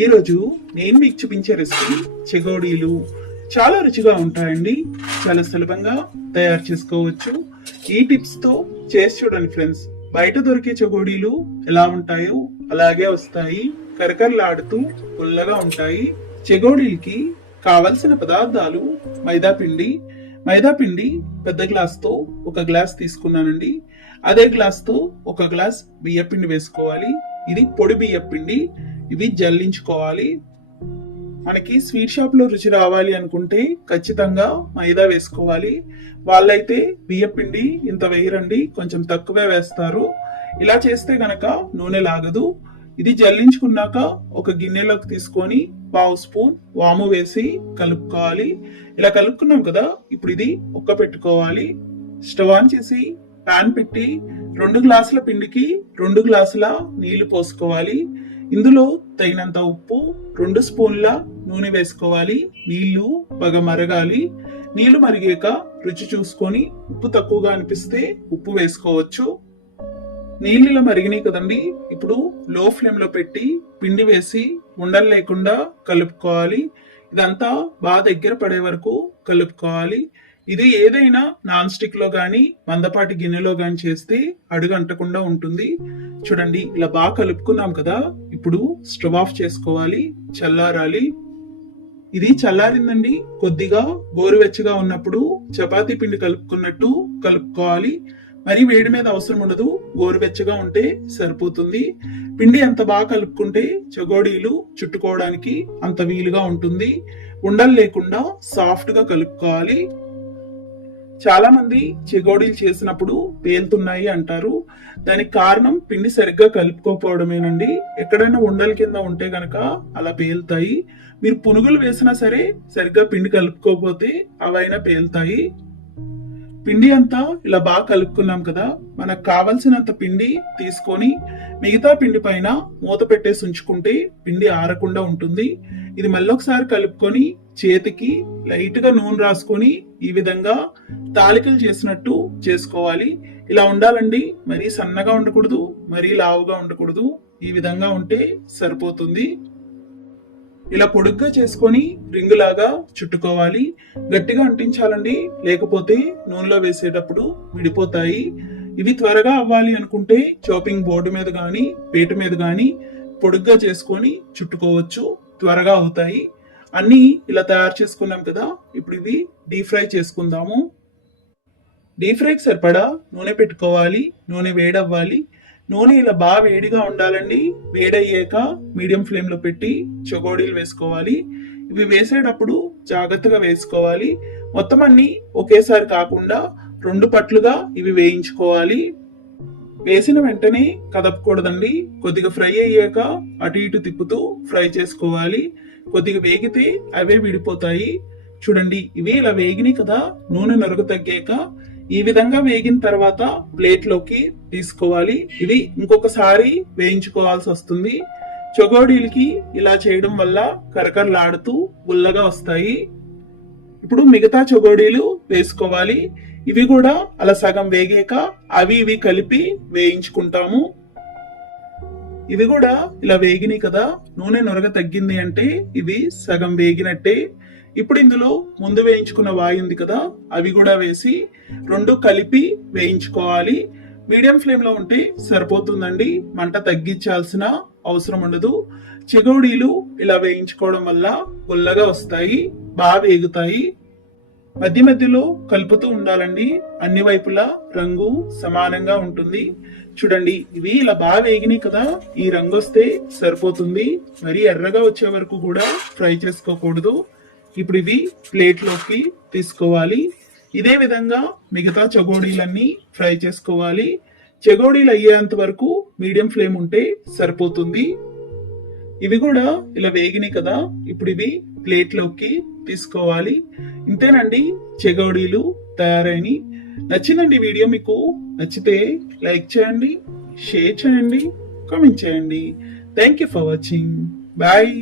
ఈరోజు నేను మీకు చూపించే రెసిపీ చెగోడీలు. చాలా రుచిగా ఉంటాయండి. చాలా సులభంగా తయారు చేసుకోవచ్చు. ఈ టిప్స్ తో చేసి చూడండి ఫ్రెండ్స్. బయట దొరికే చెగోడీలు ఎలా ఉంటాయో అలాగే వస్తాయి. కరకరలాడుతూ పుల్లగా ఉంటాయి. చెగోడీలకి కావలసిన పదార్థాలు మైదా పిండి పెద్ద గ్లాస్ తో ఒక గ్లాస్ తీసుకున్నానండి. అదే గ్లాస్ తో ఒక గ్లాస్ బియ్య పిండి వేసుకోవాలి. ఇది పొడి బియ్య పిండి. ఇవి జల్లించుకోవాలి. మనకి స్వీట్ షాప్ లో రుచి రావాలి అనుకుంటే ఖచ్చితంగా మైదా వేసుకోవాలి. వాళ్ళైతే బియ్య పిండి ఇంత వేయరండి, కొంచెం తక్కువే వేస్తారు. ఇలా చేస్తే గనక నూనె లాగదు. ఇది జల్లించుకున్నాక ఒక గిన్నెలోకి తీసుకొని పావు స్పూన్ వాము వేసి కలుపుకోవాలి. ఇలా కలుపుకున్నాం కదా, ఇప్పుడు ఇది పెట్టుకోవాలి. స్టవ్ ఆన్ చేసి పాన్ పెట్టి 2 గ్లాసుల పిండికి 2 గ్లాసుల నీళ్లు పోసుకోవాలి. ఇందులో తగినంత ఉప్పు, 2 స్పూన్ల నూనె వేసుకోవాలి. నీళ్లు బాగా మరగాలి. నీళ్లు మరిగాక రుచి చూసుకొని ఉప్పు తక్కువగా అనిపిస్తే ఉప్పు వేసుకోవచ్చు. నీళ్ళు ఇలా మరిగినాయి కదండి, ఇప్పుడు లో ఫ్లేమ్ లో పెట్టి పిండి వేసి ఉండలు లేకుండా కలుపుకోవాలి. ఇదంతా బాగా దగ్గర పడే వరకు కలుపుకోవాలి. ఇది ఏదైనా నాన్ స్టిక్ లో గాని మందపాటి గిన్నెలో గాని చేస్తే అడుగు అంటకుండా ఉంటుంది. చూడండి, ఇలా బాగా కలుపుకున్నాం కదా, ఇప్పుడు స్టవ్ ఆఫ్ చేసుకోవాలి. చల్లారాలి. ఇది చల్లారిందండి. కొద్దిగా గోరువెచ్చగా ఉన్నప్పుడు చపాతీ పిండి కలుపుకున్నట్టు కలుపుకోవాలి. మరి వేడి మీద అవసరం ఉండదు, గోరువెచ్చగా ఉంటే సరిపోతుంది. పిండి ఎంత బాగా కలుపుకుంటే చెగోడీలు చుట్టుకోవడానికి అంత వీలుగా ఉంటుంది. ఉండలు లేకుండా సాఫ్ట్ గా కలుపుకోవాలి. చాలా మంది చెగోడీలు చేసినప్పుడు పేలుతున్నాయి అంటారు. దానికి కారణం పిండి సరిగ్గా కలుపుకోకపోవడమేనండి. ఎక్కడైనా ఉండల కింద ఉంటే గనక అలా పేలుతాయి. మీరు పునుగులు వేసినా సరే సరిగ్గా పిండి కలుపుకోకపోతే అవైనా పేలుతాయి. పిండి అంతా ఇలా బాగా కలుపుకున్నాం కదా, మనకు కావలసినంత పిండి తీసుకొని మిగతా పిండి పైన మూత పెట్టేసి ఉంచుకుంటే పిండి ఆరకుండా ఉంటుంది. ఇది మళ్ళొకసారి కలుపుకొని చేతికి లైట్ గా నూనె రాసుకొని ఈ విధంగా తాలికలు చేసినట్టు చేసుకోవాలి. ఇలా ఉండాలండి. మరీ సన్నగా ఉండకూడదు, మరీ లావుగా ఉండకూడదు. ఈ విధంగా ఉంటే సరిపోతుంది. ఇలా పొడుగ్గా చేసుకొని రింగులాగా చుట్టుకోవాలి. గట్టిగా అంటించాలండి, లేకపోతే నూనెలో వేసేటప్పుడు విడిపోతాయి. ఇవి త్వరగా అవ్వాలి అనుకుంటే చాపింగ్ బోర్డు మీద గాని పీట మీద గాని పొడుగ్గా చేసుకొని చుట్టుకోవచ్చు. త్వరగా అవుతాయి. అన్ని ఇలా తయారు చేసుకున్నాం కదా, ఇప్పుడు ఇవి డీప్ ఫ్రై చేసుకుందాము. డీప్ ఫ్రైకి సరిపడా నూనె పెట్టుకోవాలి. నూనె వేడవ్వాలి. నూనె ఇలా బాగా వేడిగా ఉండాలండి. వేడయ్యాక మీడియం ఫ్లేమ్ లో పెట్టి చెగోడీలు వేసుకోవాలి. ఇవి వేసేటప్పుడు జాగ్రత్తగా వేసుకోవాలి. మొత్తం అన్ని ఒకేసారి కాకుండా 2 పట్లుగా ఇవి వేయించుకోవాలి. వేసిన వెంటనే కదపకూడదండి. కొద్దిగా ఫ్రై అయ్యాక అటు ఇటు తిప్పుతూ ఫ్రై చేసుకోవాలి. కొద్దిగా వేగితే అవే విడిపోతాయి. చూడండి, ఇవి ఇలా వేగినాయి కదా, నూనె నొరగ తగ్గాక ఈ విధంగా వేగిన తర్వాత ప్లేట్ లోకి తీసుకోవాలి. ఇవి ఇంకొకసారి వేయించుకోవాల్సి వస్తుంది. చెగోడీలకి ఇలా చేయడం వల్ల కరకరలాడుతూ గుల్లగా వస్తాయి. ఇప్పుడు మిగతా చెగోడీలు వేసుకోవాలి. ఇవి కూడా అలా సగం వేగాక అవి ఇవి కలిపి వేయించుకుంటాము. ఇవి కూడా ఇలా వేగినాయి కదా, నూనె నొరగ తగ్గింది అంటే ఇవి సగం వేగినట్టే. ఇప్పుడు ఇందులో ముందు వేయించుకున్న వాయి ఉంది కదా, అవి కూడా వేసి 2 కలిపి వేయించుకోవాలి. మీడియం ఫ్లేమ్ లో ఉంటే సరిపోతుందండి. మంట తగ్గించాల్సిన అవసరం ఉండదు. చెగోడీలు ఇలా వేయించుకోవడం వల్ల గుల్లగా వస్తాయి, బాగా వేగుతాయి. మధ్య మధ్యలో కలుపుతూ ఉండాలండి. అన్ని వైపులా రంగు సమానంగా ఉంటుంది. చూడండి, ఇవి ఇలా బాగా వేగినాయి కదా, ఈ రంగు వస్తే సరిపోతుంది. మరి ఎర్రగా వచ్చే వరకు కూడా ఫ్రై చేసుకోకూడదు. ఇప్పుడు ఇవి ప్లేట్ లోకి తీసుకోవాలి. ఇదే విధంగా మిగతా చెగోడీలన్నీ ఫ్రై చేసుకోవాలి. చెగోడీలు అయ్యేంత వరకు మీడియం ఫ్లేమ్ ఉంటే సరిపోతుంది. ఇవి కూడా ఇలా వేగినాయి కదా, ఇప్పుడు ఇవి ప్లేట్ లోకి తీసుకోవాలి. ఇంతేనండి, చెగోడీలు తయారైనవి. నచ్చిందండి వీడియో? మీకు నచ్చితే లైక్ చేయండి, షేర్ చేయండి, కామెంట్ చేయండి. Thank you for watching. Bye.